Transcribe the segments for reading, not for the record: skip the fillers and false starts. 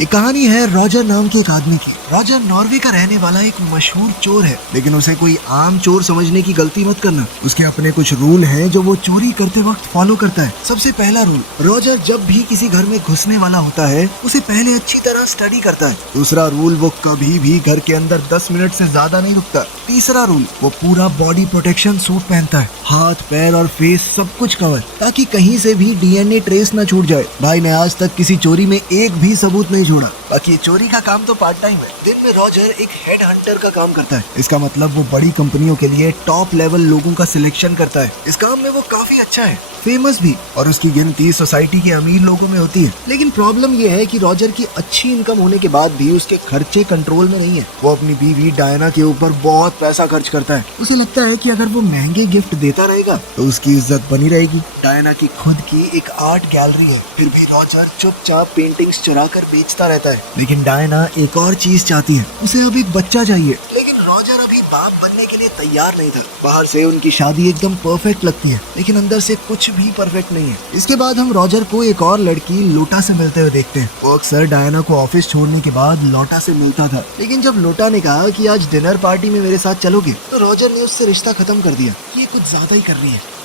ये कहानी है रॉजर नाम के एक आदमी की। रॉजर नॉर्वे का रहने वाला एक मशहूर चोर है, लेकिन उसे कोई आम चोर समझने की गलती मत करना। उसके अपने कुछ रूल हैं जो वो चोरी करते वक्त फॉलो करता है। सबसे पहला रूल, रॉजर जब भी किसी घर में घुसने वाला होता है उसे पहले अच्छी तरह स्टडी करता है। दूसरा रूल, वो कभी भी घर के अंदर 10 मिनट से ज्यादा नहीं रुकता। तीसरा रूल, वो पूरा बॉडी प्रोटेक्शन सूट पहनता है, हाथ पैर और फेस सब कुछ कवर, ताकि कहीं से भी डीएनए ट्रेस न छूट जाए। भाई ने आज तक किसी चोरी में एक भी सबूत नहीं छोड़ा। बाकी चोरी का काम तो पार्ट टाइम है। दिन में रॉजर एक हेड हंटर का काम करता है। इसका मतलब वो बड़ी कंपनियों के लिए टॉप लेवल लोगों का सिलेक्शन करता है। इस काम में वो काफी अच्छा है, फेमस भी, और उसकी गिनती सोसाइटी के अमीर लोगों में होती है। लेकिन प्रॉब्लम ये है कि रॉजर की अच्छी इनकम होने के बाद भी उसके खर्चे कंट्रोल में नहीं है। वो अपनी बीवी डायना के ऊपर बहुत पैसा खर्च करता है। उसे लगता है कि अगर वो महंगे गिफ्ट देता रहेगा तो उसकी इज्जत बनी रहेगी। डायना की खुद की एक आर्ट गैलरी है, फिर भी रॉजर चुपचाप पेंटिंग्स चुरा कर बेचता रहता है। लेकिन डायना एक और चीज चाहती है, उसे अब एक बच्चा चाहिए। लेकिन रॉजर अभी बाप बनने के लिए तैयार नहीं था। बाहर से उनकी शादी एकदम परफेक्ट लगती है, लेकिन अंदर से कुछ भी परफेक्ट नहीं है। इसके बाद हम रॉजर को एक और लड़की लोटा से मिलते हुए देखते हैं। वो अक्सर डायना को ऑफिस छोड़ने के बाद लोटा से मिलता था, लेकिन जब लोटा ने कहा कि आज डिनर पार्टी में मेरे साथ चलोगे, तो रॉजर ने उससे रिश्ता खत्म कर दिया। ये कुछ ज्यादा ही कर रही है।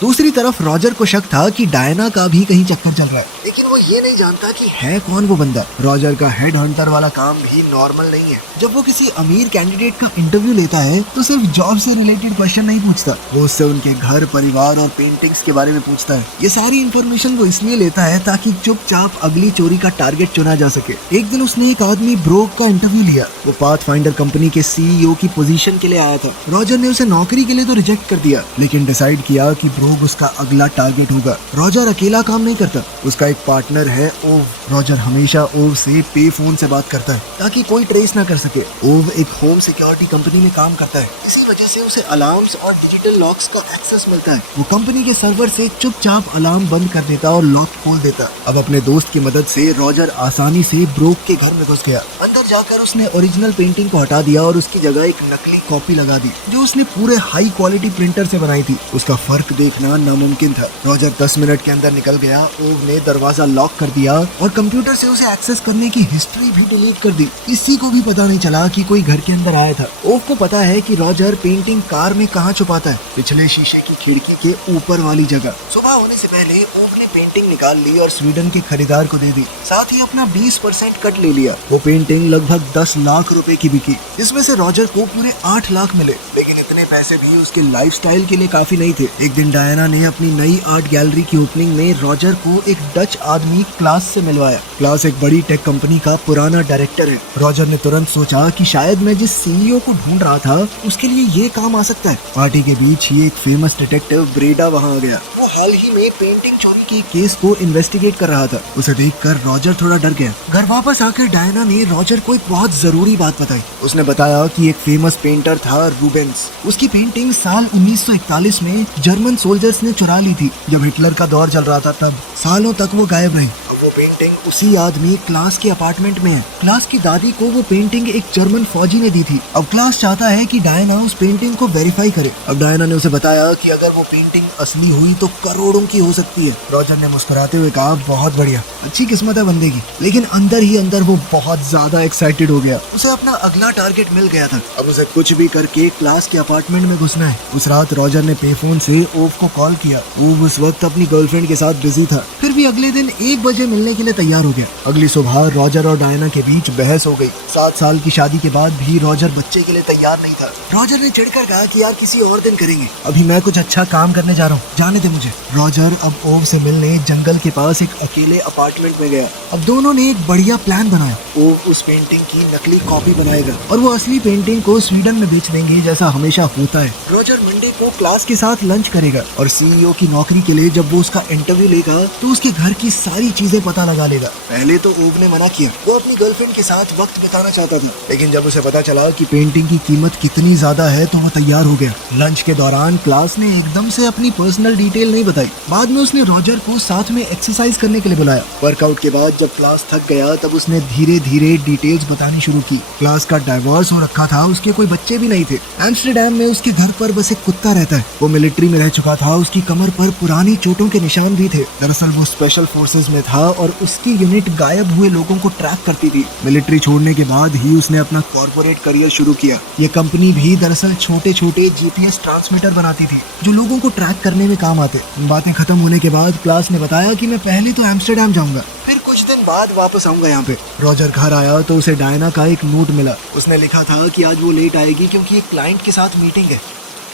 दूसरी तरफ रॉजर को शक था कि डायना का भी कहीं चक्कर चल रहा है, लेकिन वो ये नहीं जानता कि है कौन वो बंदा। रॉजर का हेड हंटर वाला काम भी नॉर्मल नहीं है। जब वो किसी अमीर कैंडिडेट का इंटरव्यू लेता है तो सिर्फ जॉब से रिलेटेड क्वेश्चन नहीं पूछता, वो उससे उनके घर, परिवार और पेंटिंग्स के बारे में पूछता है। ये सारी इन्फॉर्मेशन वो इसलिए लेता है ताकि चुपचाप अगली चोरी का टारगेट चुना जा सके। एक दिन उसने एक आदमी ब्रोक का इंटरव्यू लिया। वो पाथफाइंडर कंपनी के सीईओ की पोजीशन के लिए आया था। रॉजर ने उसे नौकरी के लिए तो रिजेक्ट कर दिया, लेकिन डिसाइड किया कि उसका अगला टारगेट होगा। रॉजर अकेला काम नहीं करता, उसका एक पार्टनर है ओव। रॉजर हमेशा ओव से पे फोन से बात करता है ताकि कोई ट्रेस ना कर सके। ओव एक होम सिक्योरिटी कंपनी में काम करता है, इसी वजह से उसे अलार्म्स और डिजिटल लॉक्स का एक्सेस मिलता है। वो कंपनी के सर्वर से चुपचाप अलार्म बंद कर देता और लॉक खोल देता। अब अपने दोस्त की मदद से रॉजर आसानी से ब्रोक के घर में घुस गया। अंदर जाकर उसने ओरिजिनल पेंटिंग को हटा दिया और उसकी जगह एक नकली कॉपी लगा दी, जो उसने पूरे हाई क्वालिटी प्रिंटर से बनाई थी। उसका फर्क देखना नामुमकिन था। रॉजर 10 मिनट के अंदर निकल गया। ओव ने दरवाजा लॉक कर दिया और कंप्यूटर से उसे एक्सेस करने की हिस्ट्री भी डिलीट कर दी। किसी को भी पता नहीं चला कि कोई घर के अंदर आया था। ओव को पता है कि रॉजर पेंटिंग कार में कहाँ छुपाता है, पिछले शीशे की खिड़की के ऊपर वाली जगह। सुबह होने से पहले ओव ने पेंटिंग निकाल ली और स्वीडन के खरीदार को दे दी, साथ ही अपना 20% कट ले लिया। वो पेंटिंग लगभग 10 लाख रुपए की बिकी, इसमें से रॉजर को पूरे 8 लाख मिले। लेकिन इतने पैसे भी उसके लाइफस्टाइल के लिए काफी नहीं थे। एक दिन डायना ने अपनी नई आर्ट गैलरी की ओपनिंग में रॉजर को एक डच आदमी क्लास से मिलवाया। क्लास एक बड़ी टेक कंपनी का पुराना डायरेक्टर है। रॉजर ने तुरंत सोचा कि शायद मैं जिस सीईओ को ढूंढ रहा था उसके लिए ये काम आ सकता है। पार्टी के बीच ही एक फेमस डिटेक्टिव ब्रेडा वहाँ आ गया। वो हाल ही में पेंटिंग चोरी के केस को इन्वेस्टिगेट कर रहा था। उसे देखकर रॉजर थोड़ा डर गया। घर वापस आकर डायना ने रॉजर को एक बहुत जरूरी बात बताई। उसने बताया कि एक फेमस पेंटर था रूबेंस। उसकी पेंटिंग साल 1941 में जर्मन सोल्जर्स ने चुरा ली थी, जब हिटलर का दौर चल रहा था। तब सालों तक वो गायब रही। वो पेंटिंग उसी आदमी क्लास के अपार्टमेंट में है। क्लास की दादी को वो पेंटिंग एक जर्मन फौजी ने दी थी। अब क्लास चाहता है कि डायना उस पेंटिंग को वेरीफाई करे। अब डायना ने उसे बताया कि अगर वो पेंटिंग असली हुई तो करोड़ों की हो सकती है। रॉजर ने मुस्कुराते हुए कहा, बहुत बढ़िया, अच्छी किस्मत है बंदे की। लेकिन अंदर ही अंदर वो बहुत ज्यादा एक्साइटेड हो गया। उसे अपना अगला टारगेट मिल गया था। अब उसे कुछ भी करके क्लास के अपार्टमेंट में घुसना है। उस रात रॉजर ने पे फोन से ओव को कॉल किया। ओव उस वक्त अपनी गर्लफ्रेंड के साथ बिजी था, फिर भी अगले दिन 1 बजे मिलने के लिए तैयार हो गया। अगली सुबह रॉजर और डायना के बीच बहस हो गई। 7 साल की शादी के बाद भी रॉजर बच्चे के लिए तैयार नहीं था। रॉजर ने चिढ़कर कहा कि यार किसी और दिन करेंगे, अभी मैं कुछ अच्छा काम करने जा रहा हूँ, जाने दे मुझे। रॉजर अब ओव से मिलने जंगल के पास एक अकेले अपार्टमेंट में गया। अब दोनों ने एक बढ़िया प्लान बनाया। ओव उस पेंटिंग की नकली कॉपी बनाएगा और वो असली पेंटिंग को स्वीडन में बेच देंगे, जैसा हमेशा होता है। रॉजर मंडे को क्लास के साथ लंच करेगा और सीईओ की नौकरी के लिए जब वो उसका इंटरव्यू लेगा तो उसके घर की सारी चीजें पता लगा लेगा। पहले तो ओव ने मना किया, वो अपनी गर्लफ्रेंड के साथ वक्त बिताना चाहता था। लेकिन जब उसे पता चला कि पेंटिंग की कीमत कितनी ज्यादा है तो वो तैयार हो गया। लंच के दौरान क्लास ने एकदम से अपनी पर्सनल डिटेल नहीं बताई। बाद में उसने रॉजर को साथ में एक्सरसाइज करने के लिए बुलाया। वर्कआउट के बाद जब क्लास थक गया तब उसने धीरे धीरे डिटेल्स बतानी शुरू की। क्लास का डाइवोर्स हो रखा था, उसके कोई बच्चे भी नहीं थे। एम्स्टर्डम में उसके घर पर बस एक कुत्ता रहता है। वो मिलिट्री में रह चुका था, उसकी कमर पर पुरानी चोटों के निशान भी थे। दरअसल वो स्पेशल फोर्सेस में था और उसकी यूनिट गायब हुए लोगों को ट्रैक करती थी। मिलिट्री छोड़ने के बाद ही उसने अपना कॉर्पोरेट करियर शुरू किया। ये कंपनी भी दरअसल छोटे छोटे जीपीएस ट्रांसमीटर बनाती थी जो लोगों को ट्रैक करने में काम आते। बातें खत्म होने के बाद क्लास ने बताया कि मैं पहले तो एम्स्टर्डम जाऊंगा, फिर कुछ दिन बाद वापस आऊंगा यहाँ पे। रॉजर घर आया तो उसे डायना का एक नोट मिला। उसने लिखा था कि आज वो लेट आएगी क्योंकि एक क्लाइंट के साथ मीटिंग है।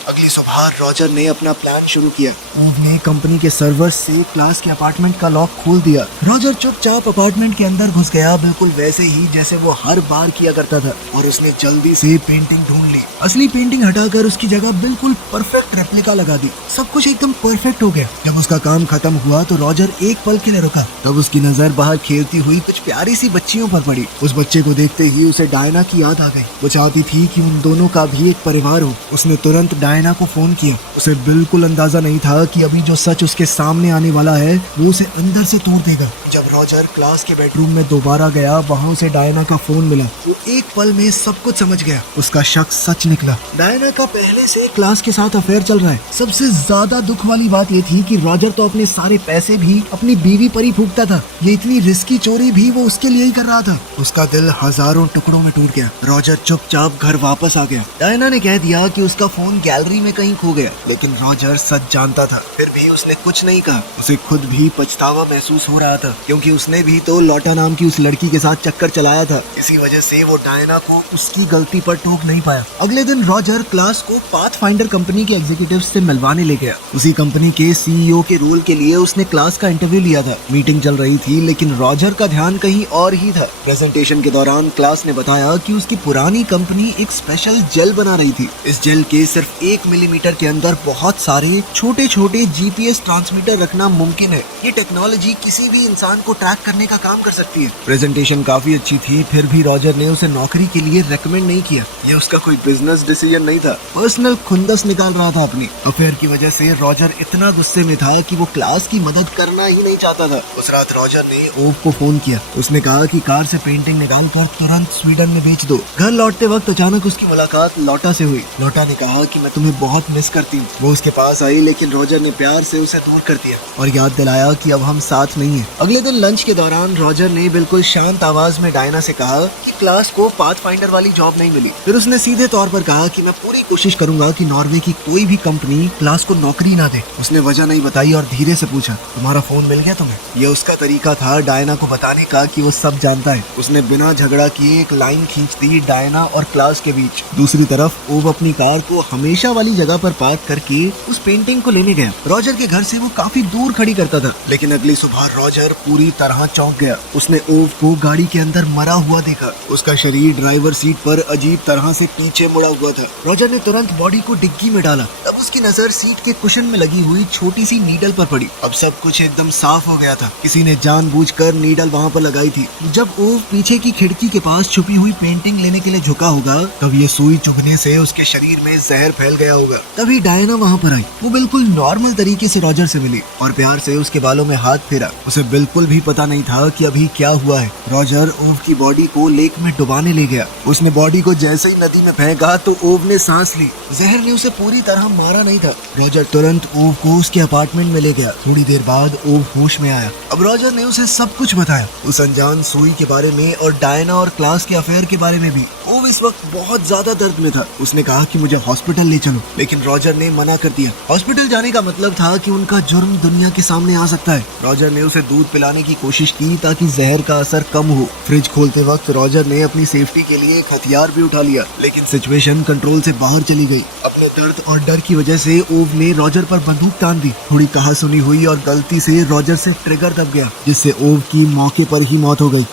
अगली सुबह रॉजर ने अपना प्लान शुरू किया। उसने कंपनी के सर्वर से क्लास के अपार्टमेंट का लॉक खोल दिया। रॉजर चुपचाप अपार्टमेंट के अंदर घुस गया, बिल्कुल वैसे ही जैसे वो हर बार किया करता था, और उसने जल्दी से पेंटिंग ढूंढ ली। असली पेंटिंग हटाकर उसकी जगह बिल्कुल परफेक्ट रेप्लिका लगा दी। सब कुछ एकदम परफेक्ट हो गया। जब उसका काम खत्म हुआ तो रॉजर एक पल के लिए रुका। तब उसकी नजर बाहर खेलती हुई कुछ प्यारी सी बच्चियों पर पड़ी। उस बच्चे को देखते ही उसे डायना की याद आ गई। वो चाहती थी कि उन दोनों का भी एक परिवार हो। उसने तुरंत डायना को फोन किया। उसे बिल्कुल अंदाजा नहीं था कि अभी जो सच उसके सामने आने वाला है वो उसे अंदर से तोड़ देगा। जब रॉजर क्लास के बेडरूम में दोबारा गया, वहाँ उसे डायना का फोन मिला। वो एक पल में सब कुछ समझ गया। उसका शक सच निकला। डायना का पहले से क्लास के साथ अफेयर चल रहा है। सबसे ज्यादा दुख वाली बात ये थी कि रॉजर तो अपने सारे पैसे भी अपनी बीवी पर ही फूकता था। ये इतनी रिस्की चोरी भी वो उसके लिए ही कर रहा था। उसका दिल हजारों टुकड़ों में टूट गया। रॉजर चुपचाप घर वापस आ गया। डायना ने कह दिया कि उसका फोन गैलरी में कहीं खो गया, लेकिन रॉजर सच जानता था। फिर भी उसने कुछ नहीं कहा। उसे खुद भी पछतावा महसूस हो रहा था, क्योंकि उसने भी तो लॉटा नाम की उस लड़की के साथ चक्कर चलाया था। इसी वजह से वो डायना को उसकी गलती पर टोक नहीं पाया। अगले दिन रॉजर क्लास को पाथफाइंडर कंपनी के एग्जीक्यूटिव्स से मिलवाने ले गया। उसी कंपनी के सीईओ के रोल के लिए उसने क्लास का इंटरव्यू लिया था। मीटिंग चल रही थी, लेकिन रॉजर का ध्यान कहीं और ही था। प्रेजेंटेशन के दौरान क्लास ने बताया कि उसकी पुरानी कंपनी एक स्पेशल जेल बना रही थी। इस जेल के सिर्फ 1 मिलीमीटर के अंदर बहुत सारे छोटे छोटे जीपीएस ट्रांसमीटर रखना मुमकिन है। ये टेक्नोलॉजी किसी भी इंसान को ट्रैक करने का काम कर सकती है। प्रेजेंटेशन काफी अच्छी थी, फिर भी रॉजर ने उसे नौकरी के लिए रेकमेंड नहीं किया। ये उसका कोई बिजनेस डिसीजन नहीं था, पर्सनल खुंदस निकाल रहा था अपनी। अफेयर की वजह से रॉजर इतना गुस्से में था कि वो क्लास की मदद करना ही नहीं चाहता था। उस रात रॉजर ने ओव को फोन किया। उसने कहा कि कार से पेंटिंग निकाल कर तुरंत स्वीडन में बेच दो। घर लौटते वक्त अचानक उसकी मुलाकात लॉटा से हुई। लॉटा ने कहा कि मैं तुम्हें बहुत मिस करती हूँ। वो उसके पास आई, लेकिन रॉजर ने प्यार से उसे दूर कर दिया और याद दिलाया कि अब हम साथ नहीं हैं। अगले दिन लंच के दौरान रॉजर ने बिल्कुल शांत आवाज में डायना से कहा कि क्लास को पाथफाइंडर वाली जॉब नहीं मिली। फिर उसने सीधे तौर पर कहा कि मैं पूरी कोशिश करूंगा कि नॉर्वे की कोई भी कंपनी क्लास को नौकरी ना दे। उसने वजह नहीं बताई और धीरे से पूछा, तुम्हारा फोन मिल गया तुम्हें? यह उसका तरीका था डायना को बताने का कि वो सब जानता है। उसने बिना झगड़ा किए एक लाइन खींच दी डायना और क्लास के बीच। दूसरी तरफ ओव अपनी कार को हमेशा वाली जगह पर पार्क करके उस पेंटिंग को लेने गया। रॉजर के घर से वो काफी दूर खड़ी करता था, लेकिन अगली सुबह रॉजर पूरी तरह चौंक गया। उसने ओव को गाड़ी के अंदर मरा हुआ देखा। उसका शरीर ड्राइवर सीट पर अजीब तरह से पीछे मुड़ा हुआ था। रॉजर ने तुरंत बॉडी को डिग्गी में डाला। तब उसकी नजर सीट के कुशन में लगी हुई छोटी सी नीडल पर पड़ी। अब सब कुछ एकदम साफ हो गया था। किसी ने जानबूझकर नीडल वहाँ पर लगाई थी। जब ओव पीछे की खिड़की के पास छुपी हुई पेंटिंग लेने के लिए झुका होगा, तब ये सुई चुभने से उसके शरीर में जहर फैल गया होगा। तभी डायना वहाँ पर आई। वो बिल्कुल नॉर्मल तरीके से रॉजर से मिली और प्यार से उसके बालों में हाथ फेरा। उसे बिल्कुल भी पता नहीं था कि अभी क्या हुआ है। रॉजर ओव की बॉडी को लेक में डुबाने ले गया। उसने बॉडी को जैसे ही नदी में फेंका तो ओव ने सांस ली। जहर ने उसे पूरी तरह मारा नहीं था। रॉजर तुरंत ओव को उसके अपार्टमेंट में ले गया। थोड़ी देर बाद ओव होश में आया। अब रॉजर ने उसे सब कुछ बताया, उस अनजान सुई के बारे में और डायना और क्लास के अफेयर के बारे में भी। ओव इस वक्त बहुत ज्यादा दर्द में था। उसने कहा कि मुझे हॉस्पिटल ले चलो, लेकिन रॉजर ने मना कर दिया। हॉस्पिटल जाने का मतलब था कि उनका जुर्म दुनिया के सामने आ सकता है। रॉजर ने उसे दूध पिलाने की कोशिश की ताकि जहर का असर कम हो। फ्रिज खोलते वक्त रॉजर ने अपनी सेफ्टी के लिए एक हथियार भी उठा लिया, लेकिन सिचुएशन कंट्रोल से बाहर चली गई। अपने दर्द और डर की वजह से ओव ने रॉजर पर बंदूक तान दी। थोड़ी कहासुनी हुई और गलती से रॉजर से ट्रिगर दब गया, जिससे ओव की मौके पर ही मौत हो गई।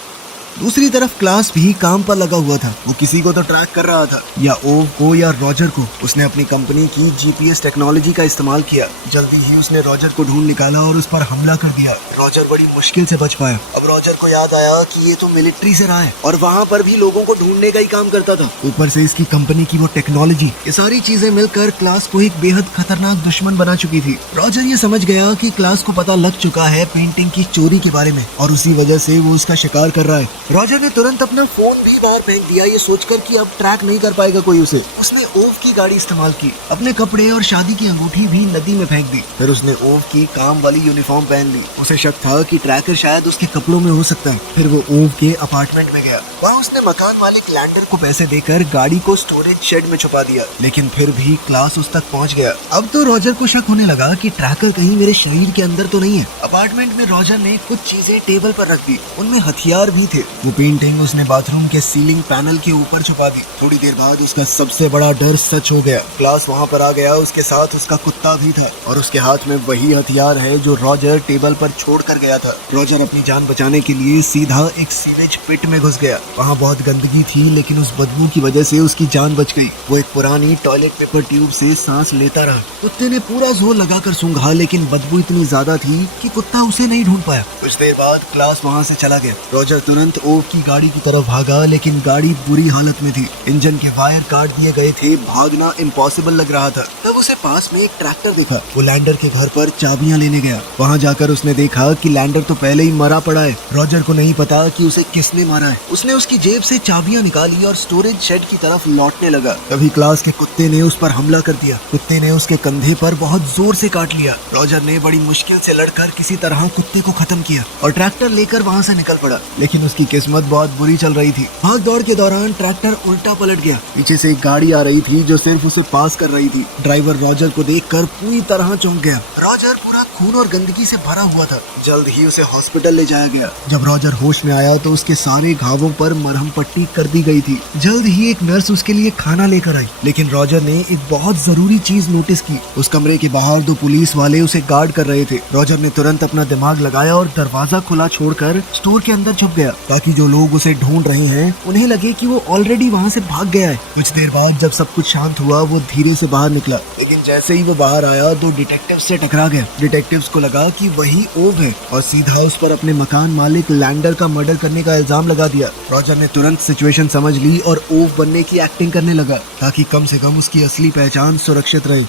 दूसरी तरफ क्लास भी काम पर लगा हुआ था। वो किसी को तो ट्रैक कर रहा था, या ओव को या रॉजर को। उसने अपनी कंपनी की जीपीएस टेक्नोलॉजी का इस्तेमाल किया। जल्दी ही उसने रॉजर को ढूंढ निकाला और उस पर हमला कर दिया। रॉजर बड़ी मुश्किल से बच पाया। अब रॉजर को याद आया कि ये तो मिलिट्री से रहा है और वहाँ पर भी लोगों को ढूंढने का ही काम करता था। ऊपर से इसकी कंपनी की वो टेक्नोलॉजी, ये सारी चीजें मिलकर क्लास को एक बेहद खतरनाक दुश्मन बना चुकी थी। रॉजर ये समझ गया कि क्लास को पता लग चुका है पेंटिंग की चोरी के बारे में और उसी वजह से वो उसका शिकार कर रहा है। रॉजर ने तुरंत अपना फोन भी बाहर फेंक दिया, ये सोचकर कि अब ट्रैक नहीं कर पाएगा कोई उसे। उसने ओव की गाड़ी इस्तेमाल की, अपने कपड़े और शादी की अंगूठी भी नदी में फेंक दी। फिर उसने ओव की काम वाली यूनिफॉर्म पहन ली। उसे शक था कि ट्रैकर शायद उसके कपड़ों में हो सकता है। फिर वो ओव के अपार्टमेंट में गया। वहाँ उसने मकान मालिक लैंडर को पैसे देकर गाड़ी को स्टोरेज शेड में छुपा दिया, लेकिन फिर भी क्लास उस तक पहुँच गया। अब तो रॉजर को शक होने लगा कि ट्रैकर कहीं मेरे शरीर के अंदर तो नहीं है। अपार्टमेंट में रॉजर ने कुछ चीजें टेबल पर रख दी, उनमें हथियार भी थे। वो पेंटिंग उसने बाथरूम के सीलिंग पैनल के ऊपर छुपा दी। थोड़ी देर बाद उसका सबसे बड़ा डर सच हो गया। क्लास वहाँ पर आ गया, उसके साथ उसका कुत्ता भी था और उसके हाथ में वही हथियार है जो रॉजर टेबल पर छोड़ कर गया था। रॉजर अपनी जान बचाने के लिए सीधा एक सीवेज पिट में घुस गया। वहाँ बहुत गंदगी थी, लेकिन उस बदबू की वजह से उसकी जान बच गई। वो एक पुरानी टॉयलेट पेपर ट्यूब से सांस लेता रहा। कुत्ते ने पूरा जोर लगाकर सूंघा, लेकिन बदबू इतनी ज्यादा थी कि कुत्ता उसे नहीं ढूंढ पाया। कुछ देर बाद क्लास वहाँ से चला गया। रॉजर तुरंत ओव की गाड़ी की तरफ भागा, लेकिन गाड़ी बुरी हालत में थी। इंजन के वायर काट दिए गए थे, भागना इम्पॉसिबल लग रहा था। तब उसे पास में एक ट्रैक्टर दिखा। वो लैंडर के घर पर चाबियां लेने गया। वहाँ जाकर उसने देखा कि लैंडर तो पहले ही मरा पड़ा है। रॉजर को नहीं पता कि उसे किसने मारा है। उसने उसकी जेब से चाबियां निकाली और स्टोरेज शेड की तरफ लौटने लगा। तभी क्लास के कुत्ते ने उस पर हमला कर दिया। कुत्ते ने उसके कंधे पर बहुत जोर से काट लिया। रॉजर ने बड़ी मुश्किल से लड़कर किसी तरह कुत्ते को खत्म किया और ट्रैक्टर लेकर वहाँ से निकल पड़ा। लेकिन उसकी किस्मत बहुत बुरी चल रही थी। भाग दौड़ के दौरान ट्रैक्टर उल्टा पलट गया। पीछे से एक गाड़ी आ रही थी जो सिर्फ उसे पास कर रही थी। ड्राइवर रॉजर को देखकर पूरी तरह चौंक गया। रॉजर पूरा खून और गंदगी से भरा हुआ था। जल्द ही उसे हॉस्पिटल ले जाया गया। जब रॉजर होश में आया तो उसके सारे घावों पर मरहम पट्टी कर दी गई थी। जल्द ही एक नर्स उसके लिए खाना लेकर आई, लेकिन रॉजर ने एक बहुत जरूरी चीज नोटिस की। उस कमरे के बाहर दो पुलिस वाले उसे गार्ड कर रहे थे। रॉजर ने तुरंत अपना दिमाग लगाया और दरवाजा खुला छोड़कर स्टोर के अंदर छुप गया, ताकि जो लोग उसे ढूंढ रहे हैं उन्हें लगे कि वो ऑलरेडी वहाँ से भाग गया है। कुछ देर बाद जब सब कुछ शांत हुआ, वो धीरे से बाहर निकला, लेकिन जैसे ही वो बाहर आया दो डिटेक्टिव से टकरा गया। डिटेक्टिव्स को लगा कि वही ओव है और सीधा उस पर अपने मकान मालिक लैंडर का मर्डर करने का इल्जाम लगा दिया। रॉजर ने तुरंत सिचुएशन समझ ली और ओव बनने की एक्टिंग करने लगा, ताकि कम से कम उसकी असली पहचान सुरक्षित रहे।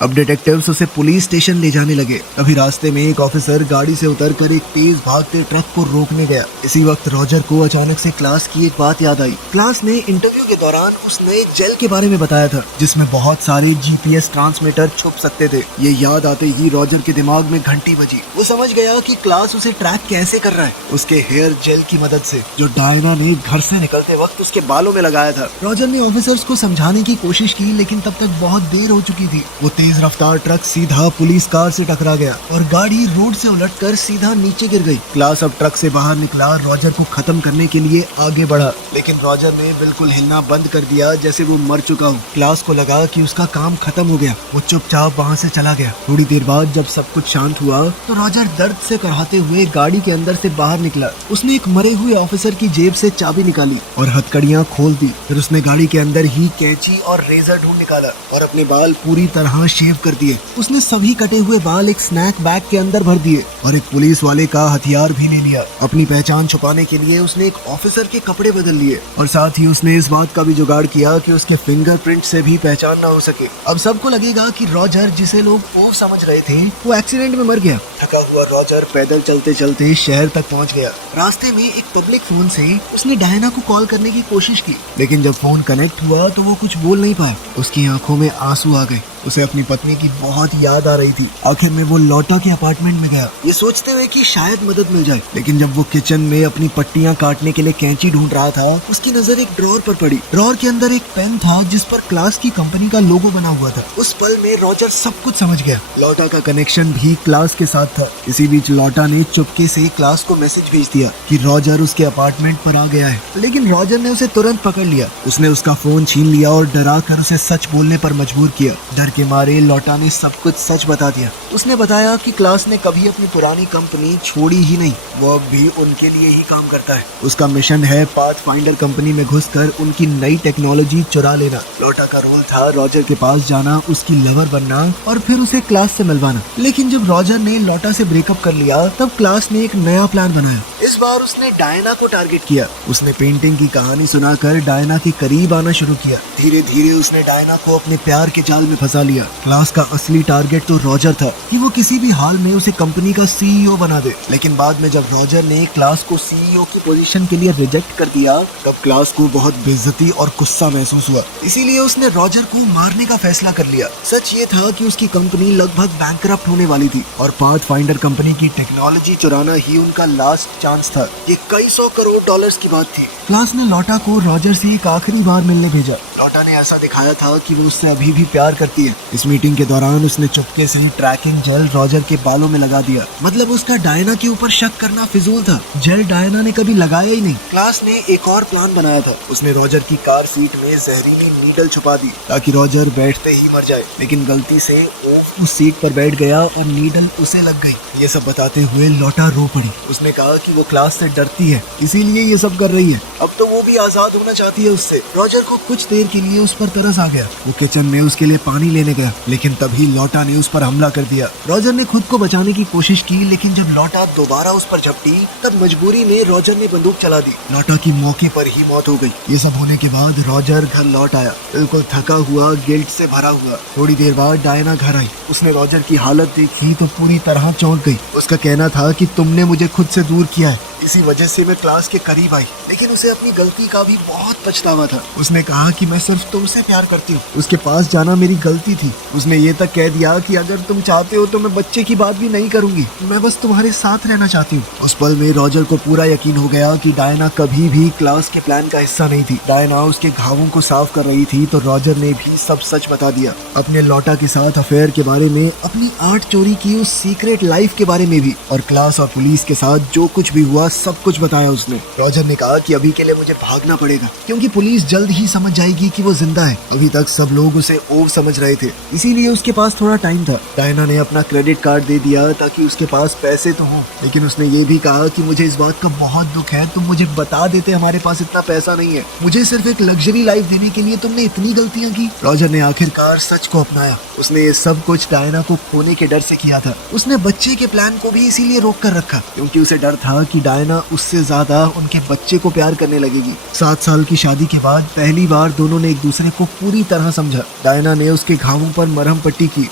अब डिटेक्टिव्स उसे पुलिस स्टेशन ले जाने लगे। अभी रास्ते में एक ऑफिसर गाड़ी से उतरकर एक तेज भागते ट्रक को रोकने गया। इसी वक्त रॉजर को अचानक से क्लास की एक बात याद आई। क्लास ने इंटरव्यू के दौरान उस नए जेल के बारे में बताया था, जिसमें बहुत सारे जीपीएस ट्रांसमीटर छुप सकते थे। ये याद आते ही रॉजर के दिमाग में घंटी बजी। वो समझ गया कि क्लास उसे ट्रैक कैसे कर रहा है, उसके हेयर जेल की मदद से, जो डायना ने घर से निकलते वक्त उसके बालों में लगाया था। रॉजर ने ऑफिसर्स को समझाने की कोशिश की, लेकिन तब तक बहुत देर हो चुकी थी। वो तेज रफ्तार ट्रक सीधा पुलिस कार से टकरा गया और गाड़ी रोड से उलटकर सीधा नीचे गिर गई। क्लास अब ट्रक से बाहर निकला, रॉजर को खत्म करने के लिए आगे बढ़ा, लेकिन रॉजर ने बिल्कुल हिलना बंद कर दिया, जैसे वो मर चुका हो। क्लास को लगा कि उसका काम खत्म हो गया। वो चुपचाप वहाँ से चला गया। थोड़ी देर बाद जब सब कुछ शांत हुआ तो रॉजर दर्द से कराहते हुए गाड़ी के अंदर से बाहर निकला। उसने एक मरे हुए ऑफिसर की जेब से चाबी निकाली और हथकड़ियाँ खोल दी। फिर उसने गाड़ी के अंदर ही कैंची और रेजर ढूंढ निकाला और अपने बाल पूरी तरह शेव कर दिए। उसने सभी कटे हुए बाल एक स्नैक बैग के अंदर भर दिए और एक पुलिस वाले का हथियार भी ले लिया। अपनी पहचान छुपाने के लिए उसने एक ऑफिसर के कपड़े बदल लिए और साथ ही उसने इस बात का भी जुगाड़ किया कि उसके फिंगरप्रिंट से भी पहचान ना हो सके। अब सबको लगेगा कि रॉजर, जिसे लोग ओव समझ रहे थे, वो एक्सीडेंट में मर गया। थका हुआ रॉजर पैदल चलते चलते शहर तक पहुंच गया। रास्ते में एक पब्लिक फोन से उसने डायना को कॉल करने की कोशिश की, लेकिन जब फोन कनेक्ट हुआ तो वो कुछ बोल नहीं पाया। उसकी आंखों में आंसू आ गए। उसे अपनी पत्नी की बहुत याद आ रही थी। आखिर में वो लौटा के अपार्टमेंट में गया, ये सोचते हुए कि शायद मदद मिल जाए। लेकिन जब वो किचन में अपनी पट्टियां काटने के लिए कैंची ढूंढ रहा था, उसकी नजर एक ड्रॉर पर पड़ी। ड्रॉर के अंदर एक पेन था जिस पर क्लास की कंपनी का लोगो बना हुआ था। उस पल में रॉजर सब कुछ समझ गया। लौटा का कनेक्शन भी क्लास के साथ था। इसी बीच लौटा ने चुपके से क्लास को मैसेज भेज दिया कि रॉजर उसके अपार्टमेंट पर आ गया है, लेकिन रॉजर ने उसे तुरंत पकड़ लिया। उसने उसका फोन छीन लिया और डरा कर उसे सच बोलने पर मजबूर किया। डर के मारे लौटा ने सब कुछ सच बता दिया। उसने बताया कि क्लास ने कभी अपनी पुरानी कंपनी छोड़ी ही नहीं, वो अब भी उनके लिए ही काम करता है। उसका मिशन है पाथफाइंडर कंपनी में घुसकर उनकी नई टेक्नोलॉजी चुरा लेना। लोटा का रोल था रॉजर के पास जाना, उसकी लवर बनना और फिर उसे क्लास से मिलवाना। लेकिन जब रॉजर ने लोटा से ब्रेकअप कर लिया तब क्लास ने एक नया प्लान बनाया। इस बार उसने डायना को टारगेट किया। उसने पेंटिंग की कहानी सुनाकर डायना के करीब आना शुरू किया। धीरे धीरे उसने डायना को अपने प्यार के जाल में फंसा लिया। क्लास का असली टारगेट तो रॉजर था कि वो किसी भी हाल में उसे कंपनी का सीईओ बना दे। लेकिन बाद में जब रॉजर ने क्लास को सीईओ की पोजीशन के लिए रिजेक्ट कर दिया तब क्लास को बहुत बेइज्जती और गुस्सा महसूस हुआ। इसीलिए उसने रॉजर को मारने का फैसला कर लिया। सच ये था कि उसकी कंपनी लगभग बैंकरप्ट होने वाली थी और पाथ फाइंडर कंपनी की टेक्नोलॉजी चुराना ही उनका लास्ट चांस था। ये कई $100 करोड़ की बात थी। क्लास ने लोटा को रॉजर से एक आखिरी बार मिलने भेजा। लोटा ने ऐसा दिखाया था कि वो उससे अभी भी प्यार करती है। इस मीटिंग के दौरान उसने चुपके से ट्रैकिंग जेल रॉजर के बालों में लगा दिया। मतलब उसका डायना के ऊपर शक करना फिजूल था। जेल डायना ने कभी लगाया ही नहीं। क्लास ने एक और प्लान बनाया था। उसने रॉजर की कार सीट में जहरीली नीडल छुपा दी ताकि रॉजर बैठते ही मर जाए। लेकिन गलती से वो उस सीट पर बैठ गया और नीडल उसे लग गई। ये सब बताते हुए लोटा रो पड़ी। उसने कहा कि वो क्लास से डरती है इसीलिए ये सब कर रही है। अब तो वो भी आजाद होना चाहती है उससे। रॉजर को कुछ देर के लिए उस पर तरस आ गया। वो किचन में उसके लिए पानी लेने गया लेकिन तभी लोटा ने उस पर हमला कर दिया। रॉजर ने खुद को बचाने की कोशिश की लेकिन जब लोटा दोबारा उस पर झपटी तब मजबूरी में रॉजर ने बंदूक चला दी। लोटा की मौके पर ही मौत हो गई। ये सब होने के बाद रॉजर घर लौट आया, बिल्कुल थका हुआ, गिल्ट से भरा हुआ। थोड़ी देर बाद डायना घर आई। उसने रॉजर की हालत देखी तो पूरी तरह चौंक गई। उसका कहना था कि तुमने मुझे खुद से दूर किया है, इसी वजह से मैं क्लास के करीब आई। लेकिन उसे अपनी गलती का भी बहुत पछतावा था। उसने कहा कि मैं सिर्फ तुमसे प्यार करती हूँ, उसके पास जाना मेरी गलती थी। उसने ये तक कह दिया कि अगर तुम चाहते हो तो मैं बच्चे की बात भी नहीं करूंगी, मैं बस तुम्हारे साथ रहना चाहती हूँ। उस पल में रॉजर को पूरा यकीन हो गया कि डायना कभी भी क्लास के प्लान का हिस्सा नहीं थी। डायना उसके घावों को साफ कर रही थी तो रॉजर ने भी सब सच बता दिया। अपने लोटा के साथ अफेयर के बारे में, अपनी आर्ट चोरी की उस सीक्रेट लाइफ के बारे में भी, और क्लास और पुलिस के साथ जो कुछ भी हुआ सब कुछ बताया उसने। रॉजर ने कहा कि अभी के लिए मुझे भागना पड़ेगा क्योंकि पुलिस जल्द ही समझ जाएगी कि वो जिंदा है। अभी तक सब लोग उसे ओव समझ रहे थे इसीलिए उसके पास थोड़ा टाइम था। डायना ने अपना क्रेडिट कार्ड दे दिया ताकि उसके पास पैसे तो हों, लेकिन उसने ये भी कहा कि मुझे इस बात का बहुत दुख है, तुम मुझे बता देते हमारे पास इतना पैसा नहीं है, मुझे सिर्फ एक लग्जरी लाइफ देने के लिए तुमने इतनी गलतियां की। रॉजर ने आखिरकार सच को अपनाया। उसने ये सब कुछ डायना को खोने के डर से किया था। उसने बच्चे के प्लान को भी इसीलिए रोक कर रखा क्योंकि उसे डर था कि डायना उससे ज्यादा उनके बच्चे को प्यार करने लगेगी। 7 साल की शादी के बाद पहली बार दोनों ने एक दूसरे को पूरी तरह समझा। डायना ने उसके घावों पर मरहम पट्टी की।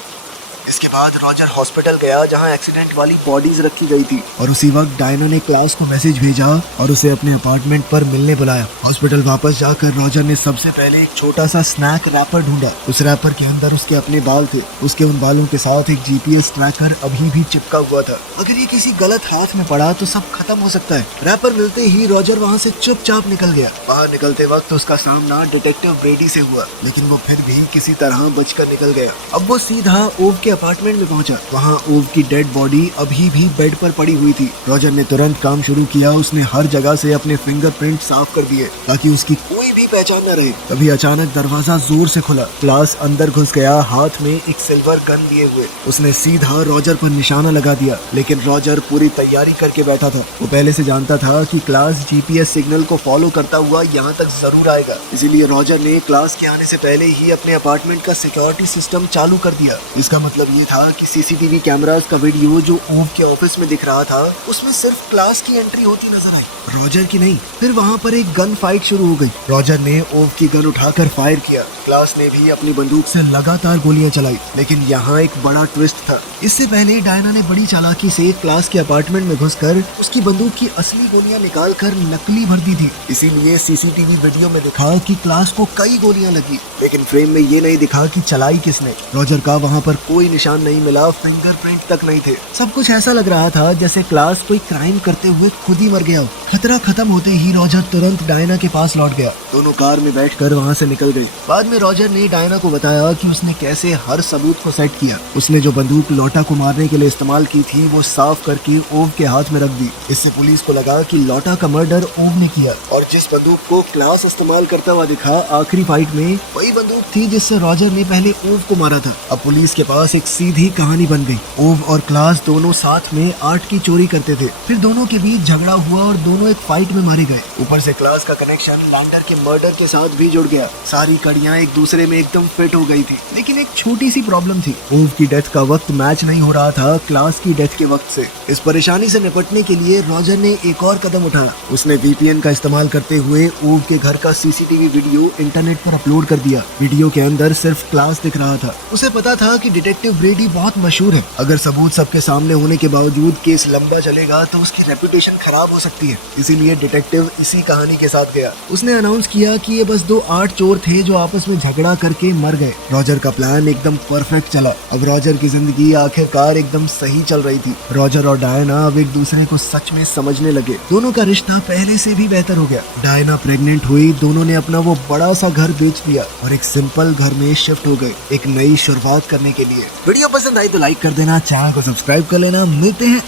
इसके बाद रॉजर हॉस्पिटल गया जहां एक्सीडेंट वाली बॉडीज रखी गई थी और उसी वक्त डायना ने क्लास को मैसेज भेजा और उसे अपने अपार्टमेंट पर मिलने बुलाया। हॉस्पिटल वापस जाकर रॉजर ने सबसे पहले एक छोटा सा स्नैक रैपर ढूंढा। उस रैपर के अंदर उसके अपने बाल थे। उसके उन बालों के साथ एक जीपीएस ट्रैकर अभी भी चिपका हुआ था। अगर ये किसी गलत हाथ में पड़ा तो सब खत्म हो सकता है। रैपर मिलते ही रॉजर वहाँ से चुपचाप निकल गया। बाहर निकलते वक्त उसका सामना डिटेक्टिव ब्रेडी से हुआ लेकिन वो फिर भी किसी तरह बचकर निकल गया। अब वो सीधा ओव के अपार्टमेंट में पहुंचा। वहां ओव की डेड बॉडी अभी भी बेड पर पड़ी हुई थी। रॉजर ने तुरंत काम शुरू किया। उसने हर जगह से अपने फिंगरप्रिंट साफ कर दिए ताकि उसकी कोई भी पहचान न रहे। तभी अचानक दरवाजा जोर से खुला। क्लास अंदर घुस गया, हाथ में एक सिल्वर गन लिए हुए। उसने सीधा रॉजर पर निशाना लगा दिया लेकिन रॉजर पूरी तैयारी करके बैठा था। वो पहले से जानता था कि क्लास जीपीएस सिग्नल को फॉलो करता हुआ यहाँ तक जरूर आएगा। इसीलिए रॉजर ने क्लास के आने से पहले ही अपने अपार्टमेंट का सिक्योरिटी सिस्टम चालू कर दिया। इसका मतलब ये था कि सीसीटीवी कैमरास का वीडियो जो ओव के ऑफिस में दिख रहा था उसमें सिर्फ क्लास की एंट्री होती नजर आई, रॉजर की नहीं। फिर वहाँ पर एक गन फाइट शुरू हो गई। रॉजर ने ओव की गन उठाकर फायर किया। क्लास ने भी अपनी बंदूक से लगातार गोलियां चलाई लेकिन यहाँ एक बड़ा ट्विस्ट था। इससे पहले डायना ने बड़ी चालाकी से क्लास के अपार्टमेंट में घुसकर उसकी बंदूक की असली गोलियां निकालकर नकली भर दी थी। इसीलिए सीसीटीवी वीडियो में दिखा कि क्लास को कई गोलियां लगी लेकिन फ्रेम में ये नहीं दिखा कि चलाई किसने। रॉजर का वहाँ पर कोई निशान नहीं मिला, फिंगरप्रिंट तक नहीं थे। सब कुछ ऐसा लग रहा था जैसे क्लास कोई क्राइम करते हुए खुद ही मर गया हो। खतरा खत्म होते ही रॉजर तुरंत डायना के पास लौट गया। दोनों कार में बैठकर वहाँ से निकल गए। बाद में रॉजर ने डायना को बताया कि उसने कैसे हर सबूत को सेट किया। उसने जो बंदूक लोटा को मारने के लिए इस्तेमाल की थी वो साफ करके ओव के हाथ में रख दी। इससे पुलिस को लगा कि लोटा का मर्डर ओव ने किया और जिस बंदूक को क्लास इस्तेमाल करता हुआ दिखा आखिरी फाइट में वही बंदूक थी जिससे रॉजर ने पहले ओव को मारा था। अब पुलिस के पास एक सीधी कहानी बन गई। ओव और क्लास दोनों साथ में आर्ट की चोरी करते थे। फिर दोनों के बीच झगड़ा हुआ और दोनों एक फाइट में मारे गए। ऊपर से क्लास का कनेक्शन लैंडर के मर्डर कंप्यूटर के साथ भी जुड़ गया। सारी कड़ियां एक दूसरे में एकदम फिट हो गई थी। लेकिन एक छोटी सी प्रॉब्लम थी, ओव की डेथ का वक्त मैच नहीं हो रहा था क्लास की डेथ के वक्त से। इस परेशानी से निपटने के लिए रॉजर ने एक और कदम उठाया। उसने वीपीएन का इस्तेमाल करते हुए ओव के घर का सीसीटीवी वीडियो इंटरनेट पर अपलोड कर दिया। वीडियो के अंदर सिर्फ क्लास दिख रहा था। उसे पता था कि डिटेक्टिव ब्रेडी बहुत मशहूर है। अगर सबूत सबके सामने होने के बावजूद केस लंबा चलेगा तो उसकी रेपुटेशन खराब हो सकती है। इसीलिए डिटेक्टिव इसी कहानी के साथ गया। उसने अनाउंस किया कि ये बस 2 आर्ट चोर थे जो आपस में झगड़ा करके मर गए। रॉजर का प्लान एकदम परफेक्ट चला। अब रॉजर की जिंदगी आखिरकार एकदम सही चल रही थी। रॉजर और डायना अब एक दूसरे को सच में समझने लगे। दोनों का रिश्ता पहले से भी बेहतर हो गया। डायना प्रेग्नेंट हुई। दोनों ने अपना वो बड़ा सा घर बेच दिया और एक सिंपल घर में शिफ्ट हो गए, एक नई शुरुआत करने के लिए। वीडियो पसंद आई तो लाइक कर देना, चैनल को सब्सक्राइब कर लेना। मिलते हैं